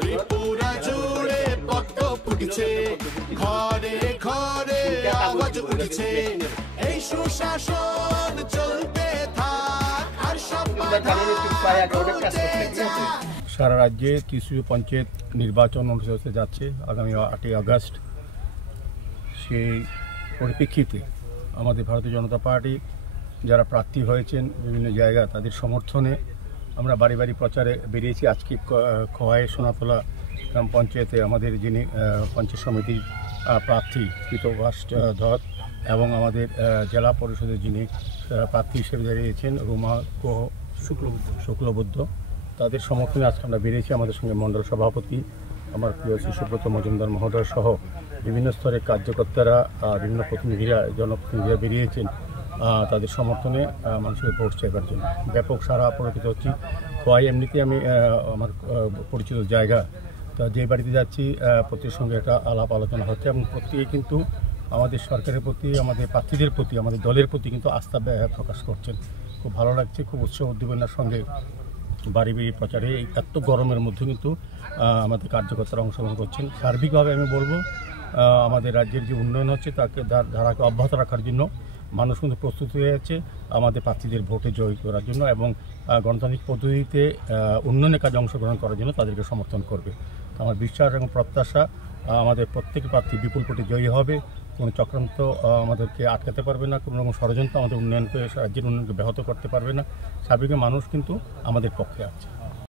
ত্রিপুরা জুড়ে পদ্ম ফুটেছে, ঘরে ঘরে আওয়াজ উঠেছে, এই সুশাসন চলতে থাক আর সারা রাজ্যে ত্রিশূল পঞ্চায়েত নির্বাচন অনুষ্ঠিত হতে যাচ্ছে আগামী 8ই আগস্ট। সেই পরিপ্রেক্ষিতে আমাদের ভারতীয় জনতা পার্টি যারা প্রার্থী হয়েছেন বিভিন্ন জায়গায় তাদের সমর্থনে আমরা বাড়ি বাড়ি প্রচারে বেরিয়েছি। আজকে খোয়াই সোনাতলা গ্রাম পঞ্চায়েতে আমাদের যিনি পঞ্চায়েত সমিতির প্রার্থী কৃতবাস ধর এবং আমাদের জেলা পরিষদের যিনি প্রার্থী হিসেবে দাঁড়িয়েছেন রুমা শুক্লবুদ্ধ, তাদের সমর্থনে আজকে আমরা বেরিয়েছি। আমাদের সঙ্গে মণ্ডল সভাপতি আমার প্রিয় সুব্রত মজুমদার মহোদয় সহ বিভিন্ন স্তরের কার্যকর্তারা, বিভিন্ন প্রতিনিধিরা, জনপ্রতিনিধিরা বেরিয়েছেন তাদের সমর্থনে মানুষের ভোট চাইবার জন্য। ব্যাপক সারা পরিচিত হচ্ছি। খোয়াই এমনিতে আমি আমার পরিচিত জায়গা, তা যে বাড়িতে যাচ্ছি প্রত্যেকের সঙ্গে একটা আলাপ আলোচনা হচ্ছে এবং প্রত্যেকে কিন্তু আমাদের সরকারের প্রতি, আমাদের প্রার্থীদের প্রতি, আমাদের দলের প্রতি কিন্তু আস্থা প্রকাশ করছেন। খুব ভালো লাগছে, খুব উৎসাহ উদ্দীপনার সঙ্গে বাড়ি বাড়ি প্রচারে এত গরমের মধ্যে কিন্তু আমাদের কার্যকর্তারা অংশগ্রহণ করছেন। সার্বিকভাবে আমি বলবো আমাদের রাজ্যের যে উন্নয়ন হচ্ছে তাকে ধারাকে অব্যাহত রাখার জন্য মানুষ কিন্তু প্রস্তুত হয়ে আছে আমাদের প্রার্থীদের ভোটে জয়ী করার জন্য এবং গণতান্ত্রিক পদ্ধতিতে উন্নয়নের কাজে অংশগ্রহণ করার জন্য তাদেরকে সমর্থন করবে। আমার বিশ্বাস এবং প্রত্যাশা আমাদের প্রত্যেক প্রার্থী বিপুল ভোটে জয়ী হবে। কোনো চক্রান্ত আমাদেরকে আটকাতে পারবে না, কোনো রকম ষড়যন্ত্র আমাদের উন্নয়নকে, রাজ্যের উন্নয়নকে ব্যাহত করতে পারবে না। সার্বিক মানুষ কিন্তু আমাদের পক্ষে আছে।